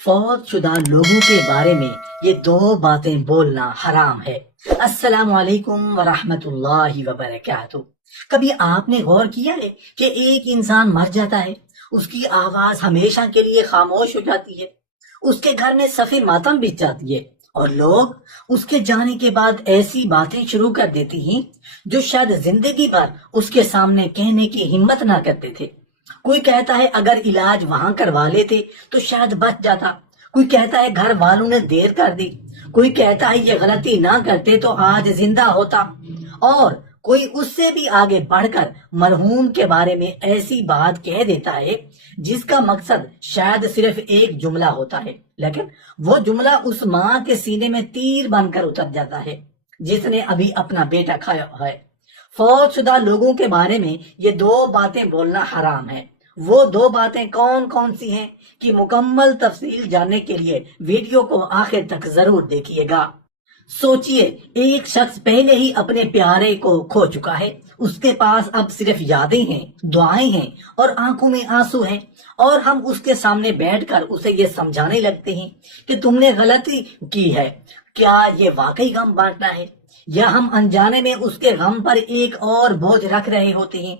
فوت شدہ لوگوں کے بارے میں یہ دو باتیں بولنا حرام ہے۔ السلام علیکم ورحمۃ اللہ وبرکاتہ۔ کبھی آپ نے غور کیا ہے کہ ایک انسان مر جاتا ہے، اس کی آواز ہمیشہ کے لیے خاموش ہو جاتی ہے، اس کے گھر میں صف ماتم بچ جاتی ہے، اور لوگ اس کے جانے کے بعد ایسی باتیں شروع کر دیتی ہیں جو شاید زندگی بھر اس کے سامنے کہنے کی ہمت نہ کرتے تھے۔ کوئی کہتا ہے اگر علاج وہاں کروا لیتے تو شاید بچ جاتا، کوئی کہتا ہے گھر والوں نے دیر کر دی، کوئی کہتا ہے یہ غلطی نہ کرتے تو آج زندہ ہوتا، اور کوئی اس سے بھی آگے بڑھ کر مرحوم کے بارے میں ایسی بات کہہ دیتا ہے جس کا مقصد شاید صرف ایک جملہ ہوتا ہے، لیکن وہ جملہ اس ماں کے سینے میں تیر بن کر اتر جاتا ہے جس نے ابھی اپنا بیٹا کھایا ہے۔ فوت شدہ لوگوں کے بارے میں یہ دو باتیں بولنا حرام ہے۔ وہ دو باتیں کون کون سی ہیں کہ مکمل تفصیل جاننے کے لیے ویڈیو کو آخر تک ضرور دیکھیے گا۔ سوچئے، ایک شخص پہلے ہی اپنے پیارے کو کھو چکا ہے، اس کے پاس اب صرف یادیں ہیں، دعائیں ہیں اور آنکھوں میں آنسو ہیں، اور ہم اس کے سامنے بیٹھ کر اسے یہ سمجھانے لگتے ہیں کہ تم نے غلطی کی ہے۔ کیا یہ واقعی غم بانٹنا ہے، یا ہم انجانے میں اس کے غم پر ایک اور بوجھ رکھ رہے ہوتے ہیں؟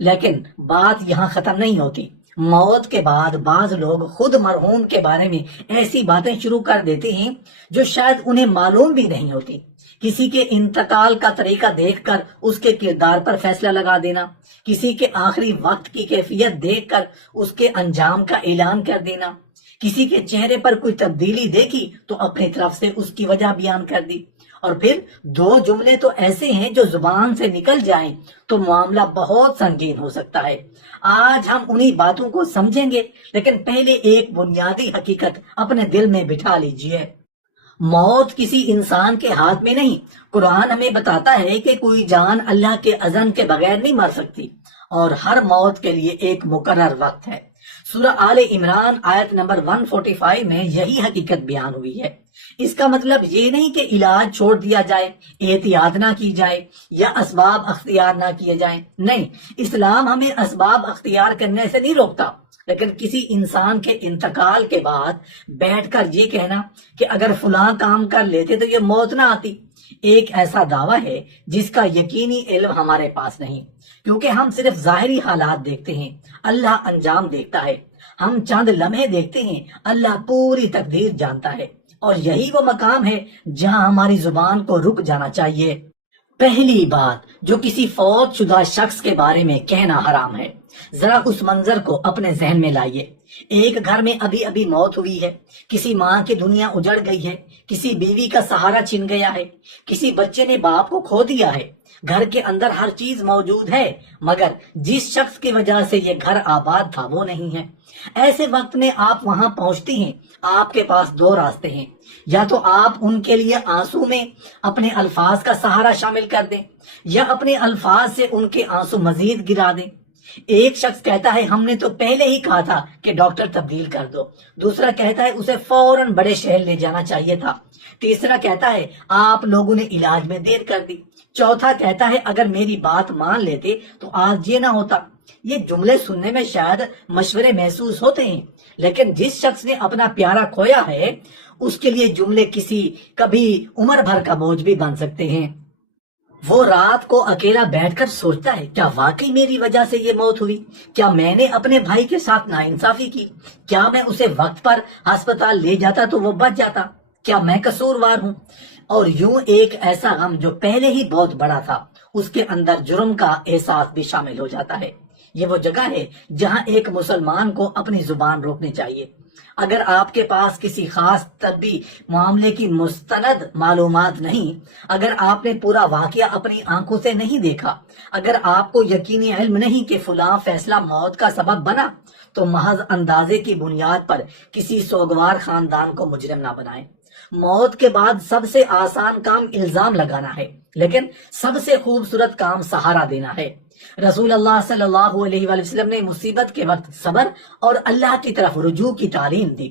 لیکن بات یہاں ختم نہیں ہوتی۔ موت کے بعد بعض لوگ خود مرحوم کے بارے میں ایسی باتیں شروع کر دیتے ہیں جو شاید انہیں معلوم بھی نہیں ہوتی۔ کسی کے انتقال کا طریقہ دیکھ کر اس کے کردار پر فیصلہ لگا دینا، کسی کے آخری وقت کی کیفیت دیکھ کر اس کے انجام کا اعلان کر دینا، کسی کے چہرے پر کوئی تبدیلی دیکھی تو اپنی طرف سے اس کی وجہ بیان کر دی، اور پھر دو جملے تو ایسے ہیں جو زبان سے نکل جائیں تو معاملہ بہت سنگین ہو سکتا ہے۔ آج ہم انہی باتوں کو سمجھیں گے، لیکن پہلے ایک بنیادی حقیقت اپنے دل میں بٹھا لیجئے۔ موت کسی انسان کے ہاتھ میں نہیں۔ قرآن ہمیں بتاتا ہے کہ کوئی جان اللہ کے اذن کے بغیر نہیں مر سکتی، اور ہر موت کے لیے ایک مقرر وقت ہے۔ سورہ آل عمران آیت نمبر 145 میں یہی حقیقت بیان ہوئی ہے۔ اس کا مطلب یہ نہیں کہ علاج چھوڑ دیا جائے، احتیاط نہ کی جائے یا اسباب اختیار نہ کیے جائیں، نہیں، اسلام ہمیں اسباب اختیار کرنے سے نہیں روکتا، لیکن کسی انسان کے انتقال کے بعد بیٹھ کر یہ کہنا کہ اگر فلاں کام کر لیتے تو یہ موت نہ آتی، ایک ایسا دعویٰ ہے جس کا یقینی علم ہمارے پاس نہیں، کیونکہ ہم صرف ظاہری حالات دیکھتے ہیں، اللہ انجام دیکھتا ہے۔ ہم چند لمحے دیکھتے ہیں، اللہ پوری تقدیر جانتا ہے، اور یہی وہ مقام ہے جہاں ہماری زبان کو رک جانا چاہیے۔ پہلی بات جو کسی فوت شدہ شخص کے بارے میں کہنا حرام ہے، ذرا اس منظر کو اپنے ذہن میں لائیے۔ ایک گھر میں ابھی ابھی موت ہوئی ہے، کسی ماں کی دنیا اجڑ گئی ہے، کسی بیوی کا سہارا چھن گیا ہے، کسی بچے نے باپ کو کھو دیا ہے۔ گھر کے اندر ہر چیز موجود ہے، مگر جس شخص کی وجہ سے یہ گھر آباد تھا وہ نہیں ہے۔ ایسے وقت میں آپ وہاں پہنچتے ہیں، آپ کے پاس دو راستے ہیں، یا تو آپ ان کے لیے آنسو میں اپنے الفاظ کا سہارا شامل کر دیں، یا اپنے الفاظ سے ان کے آنسو مزید گرا دیں۔ ایک شخص کہتا ہے ہم نے تو پہلے ہی کہا تھا کہ ڈاکٹر تبدیل کر دو، دوسرا کہتا ہے اسے فوراً بڑے شہر لے جانا چاہیے تھا، تیسرا کہتا ہے آپ لوگوں نے علاج میں دیر کر دی، چوتھا کہتا ہے اگر میری بات مان لیتے تو آج یہ نہ ہوتا۔ یہ جملے سننے میں شاید مشورے محسوس ہوتے ہیں، لیکن جس شخص نے اپنا پیارا کھویا ہے اس کے لیے جملے کبھی عمر بھر کا بوجھ بھی بن سکتے ہیں۔ وہ رات کو اکیلا بیٹھ کر سوچتا ہے کیا واقعی میری وجہ سے یہ موت ہوئی؟ کیا میں نے اپنے بھائی کے ساتھ ناانصافی کی؟ کیا میں اسے وقت پر ہسپتال لے جاتا تو وہ بچ جاتا؟ کیا میں قصوروار ہوں؟ اور یوں ایک ایسا غم جو پہلے ہی بہت بڑا تھا، اس کے اندر جرم کا احساس بھی شامل ہو جاتا ہے۔ یہ وہ جگہ ہے جہاں ایک مسلمان کو اپنی زبان روکنی چاہیے۔ اگر آپ کے پاس کسی خاص طبی معاملے کی مستند معلومات نہیں، اگر آپ نے پورا واقعہ اپنی آنکھوں سے نہیں دیکھا، اگر آپ کو یقینی علم نہیں کہ فلاں فیصلہ موت کا سبب بنا، تو محض اندازے کی بنیاد پر کسی سوگوار خاندان کو مجرم نہ بنائیں۔ موت کے بعد سب سے آسان کام الزام لگانا ہے، لیکن سب سے خوبصورت کام سہارا دینا ہے۔ رسول اللہ صلی اللہ علیہ وآلہ وسلم نے مصیبت کے وقت صبر اور اللہ کی طرف رجوع کی تعلیم دی۔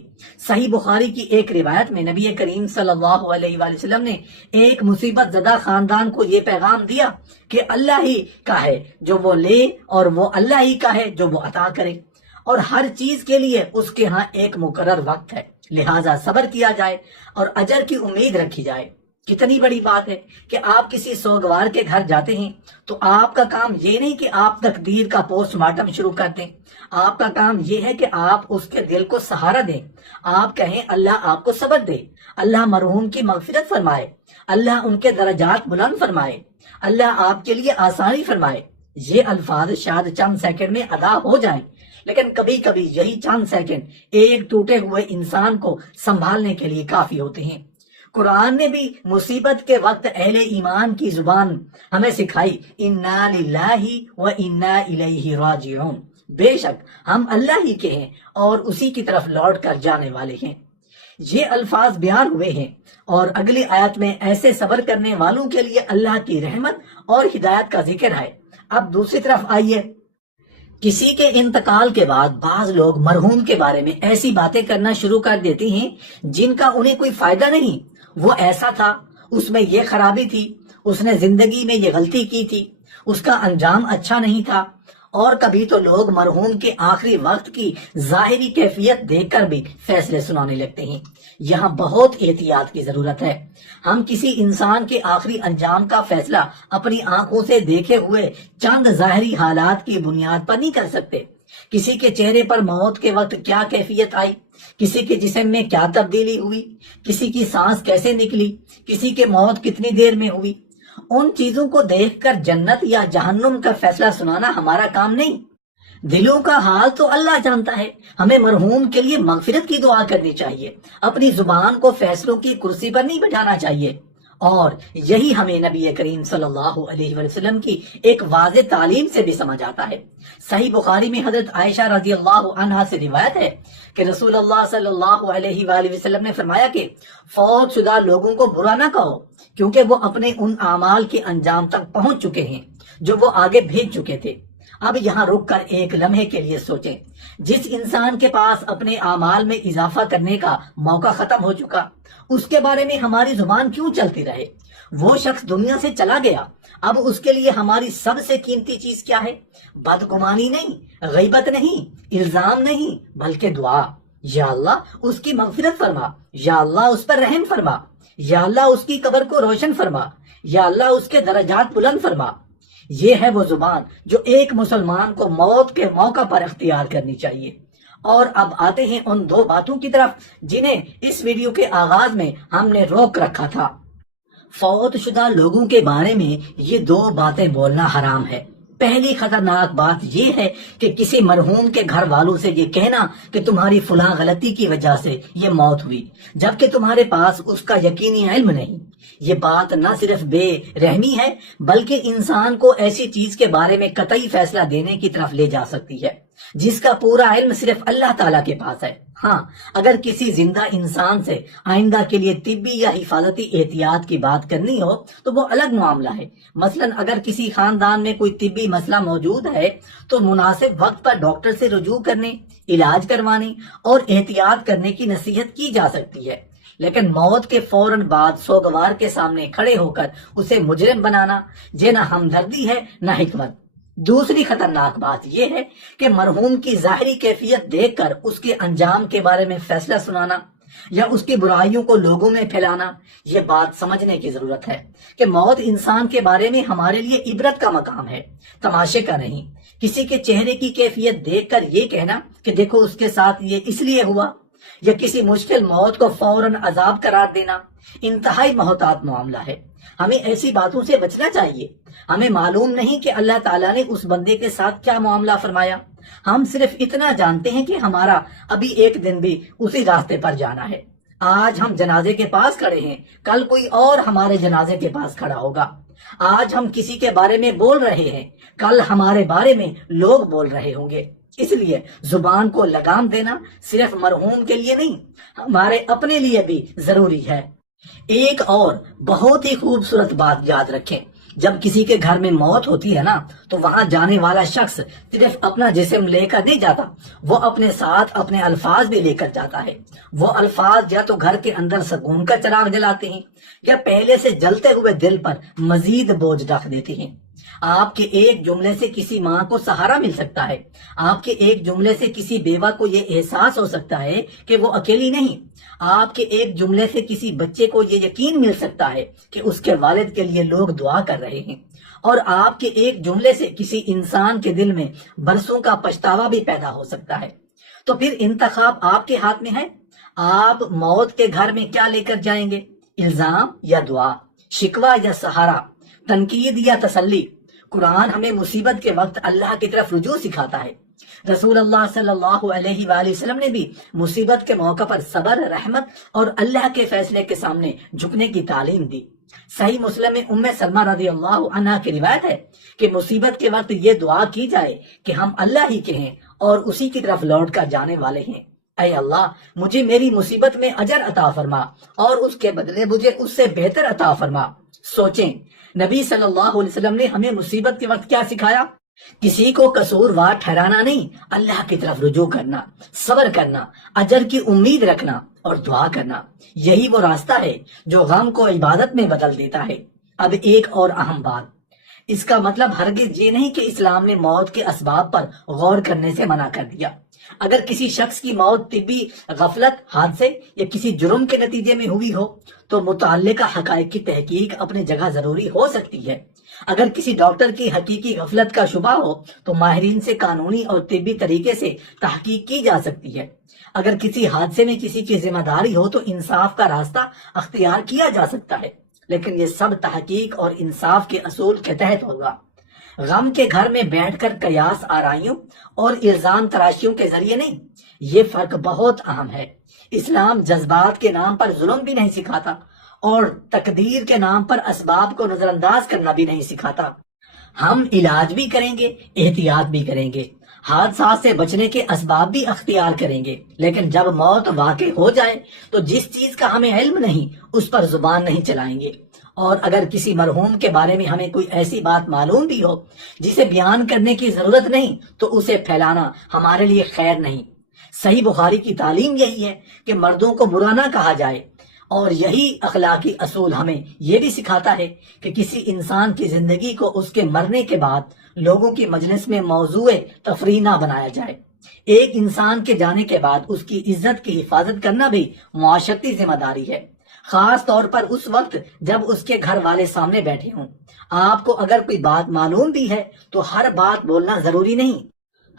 صحیح بخاری کی ایک روایت میں نبی کریم صلی اللہ علیہ وآلہ وسلم نے ایک مصیبت زدہ خاندان کو یہ پیغام دیا کہ اللہ ہی کا ہے جو وہ لے، اور وہ اللہ ہی کا ہے جو وہ عطا کرے، اور ہر چیز کے لیے اس کے ہاں ایک مقرر وقت ہے۔ لہٰذا صبر کیا جائے اور اجر کی امید رکھی جائے۔ کتنی بڑی بات ہے کہ آپ کسی سوگوار کے گھر جاتے ہیں تو آپ کا کام یہ نہیں کہ آپ تقدیر کا پوسٹ مارٹم شروع کر دیں، آپ کا کام یہ ہے کہ آپ اس کے دل کو سہارا دیں، آپ کہیں اللہ آپ کو صبر دے، اللہ مرحوم کی مغفرت فرمائے، اللہ ان کے درجات بلند فرمائے، اللہ آپ کے لیے آسانی فرمائے۔ یہ الفاظ شاید چند سیکنڈ میں ادا ہو جائیں، لیکن کبھی کبھی یہی چند سیکنڈ ایک ٹوٹے ہوئے انسان کو سنبھالنے کے لیے کافی ہوتے ہیں۔ قرآن نے بھی مصیبت کے وقت اہل ایمان کی زبان ہمیں سکھائی، انا للہ و انا الیہ راجعون، بے شک ہم اللہ ہی کے ہیں اور اسی کی طرف لوٹ کر جانے والے ہیں۔ یہ الفاظ بیان ہوئے ہیں اور اگلی آیت میں ایسے صبر کرنے والوں کے لیے اللہ کی رحمت اور ہدایت کا ذکر ہے۔ اب دوسری طرف آئیے، کسی کے انتقال کے بعد بعض لوگ مرحوم کے بارے میں ایسی باتیں کرنا شروع کر دیتی ہیں جن کا انہیں کوئی فائدہ نہیں۔ وہ ایسا تھا، اس میں یہ خرابی تھی، اس نے زندگی میں یہ غلطی کی تھی، اس کا انجام اچھا نہیں تھا۔ اور کبھی تو لوگ مرحوم کے آخری وقت کی ظاہری کیفیت دیکھ کر بھی فیصلے سنانے لگتے ہیں۔ یہاں بہت احتیاط کی ضرورت ہے۔ ہم کسی انسان کے آخری انجام کا فیصلہ اپنی آنکھوں سے دیکھے ہوئے چند ظاہری حالات کی بنیاد پر نہیں کر سکتے۔ کسی کے چہرے پر موت کے وقت کیا کیفیت آئی، کسی کے جسم میں کیا تبدیلی ہوئی، کسی کی سانس کیسے نکلی، کسی کے موت کتنی دیر میں ہوئی، ان چیزوں کو دیکھ کر جنت یا جہنم کا فیصلہ سنانا ہمارا کام نہیں۔ دلوں کا حال تو اللہ جانتا ہے۔ ہمیں مرحوم کے لیے مغفرت کی دعا کرنی چاہیے، اپنی زبان کو فیصلوں کی کرسی پر نہیں بٹھانا چاہیے۔ اور یہی ہمیں نبی کریم صلی اللہ علیہ وسلم کی ایک واضح تعلیم سے بھی سمجھ آتا ہے۔ صحیح بخاری میں حضرت عائشہ رضی اللہ عنہا سے روایت ہے کہ رسول اللہ صلی اللہ علیہ وآلہ وسلم نے فرمایا کہ فوت شدہ لوگوں کو برا نہ کہو، کیونکہ وہ اپنے ان اعمال کے انجام تک پہنچ چکے ہیں جو وہ آگے بھیج چکے تھے۔ اب یہاں رک کر ایک لمحے کے لیے سوچیں، جس انسان کے پاس اپنے اعمال میں اضافہ کرنے کا موقع ختم ہو چکا، اس کے بارے میں ہماری زبان کیوں چلتی رہے؟ وہ شخص دنیا سے چلا گیا، اب اس کے لیے ہماری سب سے قیمتی چیز کیا ہے؟ بدگمانی نہیں، غیبت نہیں، الزام نہیں، بلکہ دعا۔ یا اللہ اس کی مغفرت فرما، یا اللہ اس پر رحم فرما، یا اللہ اس کی قبر کو روشن فرما، یا اللہ اس کے درجات بلند فرما۔ یہ ہے وہ زبان جو ایک مسلمان کو موت کے موقع پر اختیار کرنی چاہیے۔ اور اب آتے ہیں ان دو باتوں کی طرف جنہیں اس ویڈیو کے آغاز میں ہم نے روک رکھا تھا۔ فوت شدہ لوگوں کے بارے میں یہ دو باتیں بولنا حرام ہے۔ پہلی خطرناک بات یہ ہے کہ کسی مرحوم کے گھر والوں سے یہ کہنا کہ تمہاری فلاں غلطی کی وجہ سے یہ موت ہوئی، جبکہ تمہارے پاس اس کا یقینی علم نہیں۔ یہ بات نہ صرف بے رحمی ہے بلکہ انسان کو ایسی چیز کے بارے میں قطعی فیصلہ دینے کی طرف لے جا سکتی ہے جس کا پورا علم صرف اللہ تعالیٰ کے پاس ہے۔ ہاں، اگر کسی زندہ انسان سے آئندہ کے لیے طبی یا حفاظتی احتیاط کی بات کرنی ہو تو وہ الگ معاملہ ہے۔ مثلا اگر کسی خاندان میں کوئی طبی مسئلہ موجود ہے تو مناسب وقت پر ڈاکٹر سے رجوع کرنے، علاج کروانے اور احتیاط کرنے کی نصیحت کی جا سکتی ہے، لیکن موت کے فوراً بعد سوگوار کے سامنے کھڑے ہو کر اسے مجرم بنانا یہ نہ ہمدردی ہے نہ حکمت۔ دوسری خطرناک بات یہ ہے کہ مرحوم کی ظاہری کیفیت دیکھ کر اس کے انجام کے بارے میں فیصلہ سنانا یا اس کی برائیوں کو لوگوں میں پھیلانا۔ یہ بات سمجھنے کی ضرورت ہے کہ موت انسان کے بارے میں ہمارے لیے عبرت کا مقام ہے، تماشے کا نہیں۔ کسی کے چہرے کی کیفیت دیکھ کر یہ کہنا کہ دیکھو اس کے ساتھ یہ اس لیے ہوا، یا کسی مشکل موت کو فوراً عذاب قرار دینا انتہائی محتاط معاملہ ہے۔ ہمیں ایسی باتوں سے بچنا چاہیے۔ ہمیں معلوم نہیں کہ اللہ تعالیٰ نے اس بندے کے ساتھ کیا معاملہ فرمایا، ہم صرف اتنا جانتے ہیں کہ ہمارا ابھی ایک دن بھی اسی راستے پر جانا ہے۔ آج ہم جنازے کے پاس کھڑے ہیں، کل کوئی اور ہمارے جنازے کے پاس کھڑا ہوگا۔ آج ہم کسی کے بارے میں بول رہے ہیں، کل ہمارے بارے میں لوگ بول رہے ہوں گے۔ اس لیے زبان کو لگام دینا صرف مرحوم کے لیے نہیں، ہمارے اپنے لیے بھی ضروری ہے۔ ایک اور بہت ہی خوبصورت بات یاد رکھیں، جب کسی کے گھر میں موت ہوتی ہے نا تو وہاں جانے والا شخص صرف اپنا جسم لے کر نہیں جاتا، وہ اپنے ساتھ اپنے الفاظ بھی لے کر جاتا ہے۔ وہ الفاظ یا تو گھر کے اندر سکون کا چراغ جلاتے ہیں یا پہلے سے جلتے ہوئے دل پر مزید بوجھ رکھ دیتے ہیں۔ آپ کے ایک جملے سے کسی ماں کو سہارا مل سکتا ہے، آپ کے ایک جملے سے کسی بیوہ کو یہ احساس ہو سکتا ہے کہ وہ اکیلی نہیں، آپ کے ایک جملے سے کسی بچے کو یہ یقین مل سکتا ہے کہ اس کے والد کے لیے لوگ دعا کر رہے ہیں، اور آپ کے ایک جملے سے کسی انسان کے دل میں برسوں کا پچھتاوا بھی پیدا ہو سکتا ہے۔ تو پھر انتخاب آپ کے ہاتھ میں ہے، آپ موت کے گھر میں کیا لے کر جائیں گے؟ الزام یا دعا، شکوہ یا سہارا، تنقید یا تسلی؟ قرآن ہمیں مصیبت کے وقت اللہ کی طرف رجوع سکھاتا ہے۔ رسول اللہ صلی اللہ علیہ وآلہ وسلم نے بھی مصیبت کے موقع پر صبر، رحمت اور اللہ کے فیصلے کے سامنے جھکنے کی تعلیم دی۔ صحیح مسلم میں ام سلمہ رضی اللہ عنہا کی روایت ہے کہ مصیبت کے وقت یہ دعا کی جائے کہ ہم اللہ ہی کے ہیں اور اسی کی طرف لوٹ کر جانے والے ہیں۔ اے اللہ، مجھے میری مصیبت میں اجر عطا فرما اور اس کے بدلے مجھے اس سے بہتر عطا فرما۔ سوچیں، نبی صلی اللہ علیہ وسلم نے ہمیں مصیبت کے وقت کیا سکھایا؟ کسی کو قصوروار ٹھہرانا نہیں، اللہ کی طرف رجوع کرنا، صبر کرنا، اجر کی امید رکھنا اور دعا کرنا۔ یہی وہ راستہ ہے جو غم کو عبادت میں بدل دیتا ہے۔ اب ایک اور اہم بات، اس کا مطلب ہرگز یہ نہیں کہ اسلام نے موت کے اسباب پر غور کرنے سے منع کر دیا۔ اگر کسی شخص کی موت طبی غفلت، حادثے یا کسی جرم کے نتیجے میں ہوئی ہو تو متعلقہ حقائق کی تحقیق اپنی جگہ ضروری ہو سکتی ہے۔ اگر کسی ڈاکٹر کی حقیقی غفلت کا شبہ ہو تو ماہرین سے قانونی اور طبی طریقے سے تحقیق کی جا سکتی ہے۔ اگر کسی حادثے میں کسی کی ذمہ داری ہو تو انصاف کا راستہ اختیار کیا جا سکتا ہے، لیکن یہ سب تحقیق اور انصاف کے اصول کے تحت ہوگا۔ غم کے گھر میں بیٹھ کر قیاس آرائیوں اور الزام تراشیوں کے ذریعے نہیں۔ یہ فرق بہت اہم ہے۔ اسلام جذبات کے نام پر ظلم بھی نہیں سکھاتا اور تقدیر کے نام پر اسباب کو نظر انداز کرنا بھی نہیں سکھاتا۔ ہم علاج بھی کریں گے، احتیاط بھی کریں گے، حادثات سے بچنے کے اسباب بھی اختیار کریں گے، لیکن جب موت واقع ہو جائے تو جس چیز کا ہمیں علم نہیں اس پر زبان نہیں چلائیں گے۔ اور اگر کسی مرحوم کے بارے میں ہمیں کوئی ایسی بات معلوم بھی ہو جسے بیان کرنے کی ضرورت نہیں تو اسے پھیلانا ہمارے لیے خیر نہیں۔ صحیح بخاری کی تعلیم یہی ہے کہ مردوں کو برا نہ کہا جائے، اور یہی اخلاقی اصول ہمیں یہ بھی سکھاتا ہے کہ کسی انسان کی زندگی کو اس کے مرنے کے بعد لوگوں کی مجلس میں موضوع تفریح نہ بنایا جائے۔ ایک انسان کے جانے کے بعد اس کی عزت کی حفاظت کرنا بھی معاشرتی ذمہ داری ہے، خاص طور پر اس وقت جب اس کے گھر والے سامنے بیٹھے ہوں۔ آپ کو اگر کوئی بات معلوم بھی ہے تو ہر بات بولنا ضروری نہیں،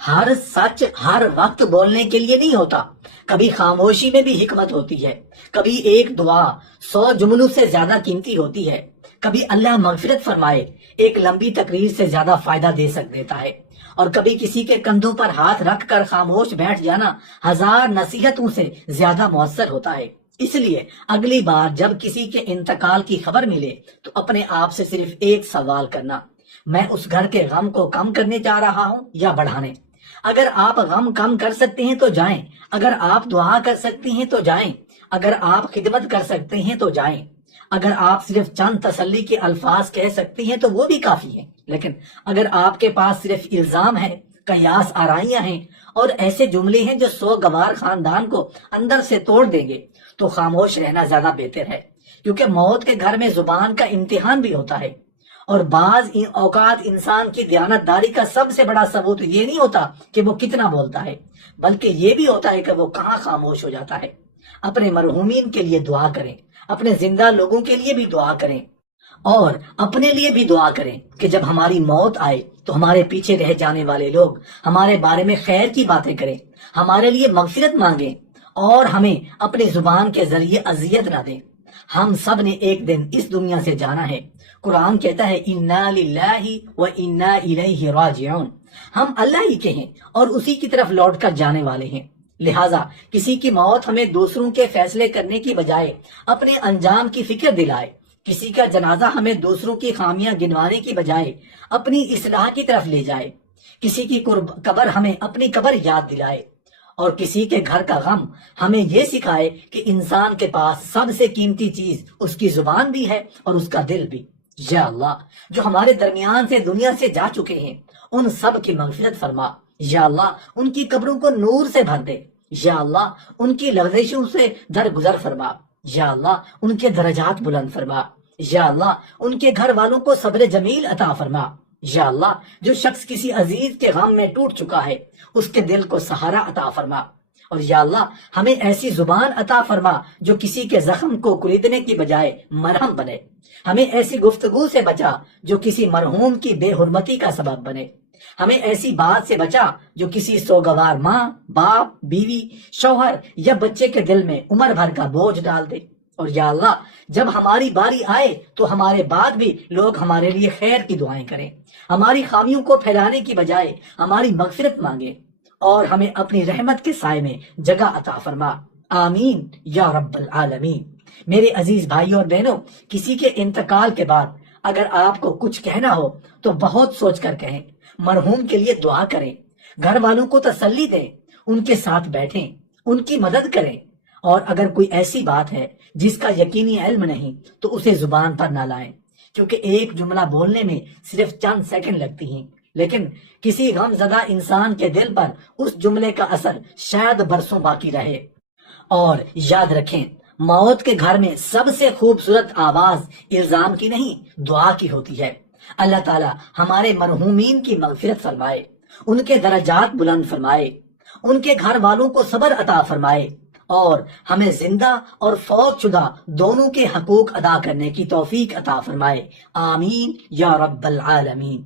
ہر سچ ہر وقت بولنے کے لیے نہیں ہوتا۔ کبھی خاموشی میں بھی حکمت ہوتی ہے، کبھی ایک دعا 100 جملوں سے زیادہ قیمتی ہوتی ہے، کبھی اللہ مغفرت فرمائے ایک لمبی تقریر سے زیادہ فائدہ دے دیتا ہے، اور کبھی کسی کے کندھوں پر ہاتھ رکھ کر خاموش بیٹھ جانا 1000 نصیحتوں سے زیادہ مؤثر ہوتا ہے۔ اس لیے اگلی بار جب کسی کے انتقال کی خبر ملے تو اپنے آپ سے صرف ایک سوال کرنا، میں اس گھر کے غم کو کم کرنے جا رہا ہوں یا بڑھانے؟ اگر آپ غم کم کر سکتے ہیں تو جائیں، اگر آپ دعا کر سکتے ہیں تو جائیں، اگر آپ خدمت کر سکتے ہیں تو جائیں، اگر آپ صرف چند تسلی کے الفاظ کہہ سکتے ہیں تو وہ بھی کافی ہے۔ لیکن اگر آپ کے پاس صرف الزام ہے، قیاس آرائیاں ہیں اور ایسے جملے ہیں جو 100 گوار خاندان کو اندر سے توڑ دیں گے تو خاموش رہنا زیادہ بہتر ہے، کیونکہ موت کے گھر میں زبان کا امتحان بھی ہوتا ہے، اور بعض اوقات انسان کی دیانتداری کا سب سے بڑا ثبوت یہ نہیں ہوتا کہ وہ کتنا بولتا ہے، بلکہ یہ بھی ہوتا ہے کہ وہ کہاں خاموش ہو جاتا ہے۔ اپنے مرحومین کے لیے دعا کریں، اپنے زندہ لوگوں کے لیے بھی دعا کریں، اور اپنے لیے بھی دعا کریں کہ جب ہماری موت آئے تو ہمارے پیچھے رہ جانے والے لوگ ہمارے بارے میں خیر کی باتیں کریں، ہمارے لیے مغفرت مانگیں اور ہمیں اپنی زبان کے ذریعے اذیت نہ دیں۔ ہم سب نے ایک دن اس دنیا سے جانا ہے۔ قرآن کہتا ہے انا للہ و انا الیہ راجعون، ہم اللہ ہی کے ہیں اور اسی کی طرف لوٹ کر جانے والے ہیں۔ لہٰذا کسی کی موت ہمیں دوسروں کے فیصلے کرنے کی بجائے اپنے انجام کی فکر دلائے، کسی کا جنازہ ہمیں دوسروں کی خامیاں گنوانے کی بجائے اپنی اصلاح کی طرف لے جائے، کسی کی قبر ہمیں اپنی قبر یاد دلائے، اور کسی کے گھر کا غم ہمیں یہ سکھائے کہ انسان کے پاس سب سے قیمتی چیز اس کی زبان بھی ہے اور اس کا دل بھی۔ یا اللہ، جو ہمارے درمیان سے دنیا سے جا چکے ہیں ان سب کی مغفرت فرما۔ یا اللہ، ان کی قبروں کو نور سے بھر دے۔ یا اللہ، ان کی لغزشوں سے درگزر فرما۔ یا اللہ، ان کے درجات بلند فرما۔ یا اللہ، ان کے گھر والوں کو صبر جمیل عطا فرما۔ یا اللہ جو شخص کسی عزیز کے غم میں ٹوٹ چکا ہے اس کے دل کو سہارا عطا فرما، اور یا اللہ ہمیں ایسی زبان عطا فرما جو کسی کے زخم کو کریدنے کی بجائے مرہم بنے، ہمیں ایسی گفتگو سے بچا جو کسی مرحوم کی بے حرمتی کا سبب بنے، ہمیں ایسی بات سے بچا جو کسی سوگوار ماں، باپ، بیوی، شوہر یا بچے کے دل میں عمر بھر کا بوجھ ڈال دے، اور یا اللہ جب ہماری باری آئے تو ہمارے بعد بھی لوگ ہمارے لیے خیر کی دعائیں کریں، ہماری خامیوں کو پھیلانے کی بجائے ہماری مغفرت مانگے، اور ہمیں اپنی رحمت کے سائے میں جگہ عطا فرما، آمین یا رب العالمین۔ میرے عزیز بھائیوں اور بہنوں، کسی کے انتقال کے بعد اگر آپ کو کچھ کہنا ہو تو بہت سوچ کر کہیں، مرحوم کے لیے دعا کریں، گھر والوں کو تسلی دیں، ان کے ساتھ بیٹھیں، ان کی مدد کریں، اور اگر کوئی ایسی بات ہے جس کا یقینی علم نہیں تو اسے زبان پر نہ لائیں، کیونکہ ایک جملہ بولنے میں صرف چند سیکنڈ لگتی ہیں، لیکن کسی غم زدہ انسان کے دل پر اس جملے کا اثر شاید برسوں باقی رہے۔ اور یاد رکھیں، موت کے گھر میں سب سے خوبصورت آواز الزام کی نہیں، دعا کی ہوتی ہے۔ اللہ تعالی ہمارے مرحومین کی مغفرت فرمائے، ان کے درجات بلند فرمائے، ان کے گھر والوں کو صبر عطا فرمائے، اور ہمیں زندہ اور فوت شدہ دونوں کے حقوق ادا کرنے کی توفیق عطا فرمائے، آمین یا رب العالمین۔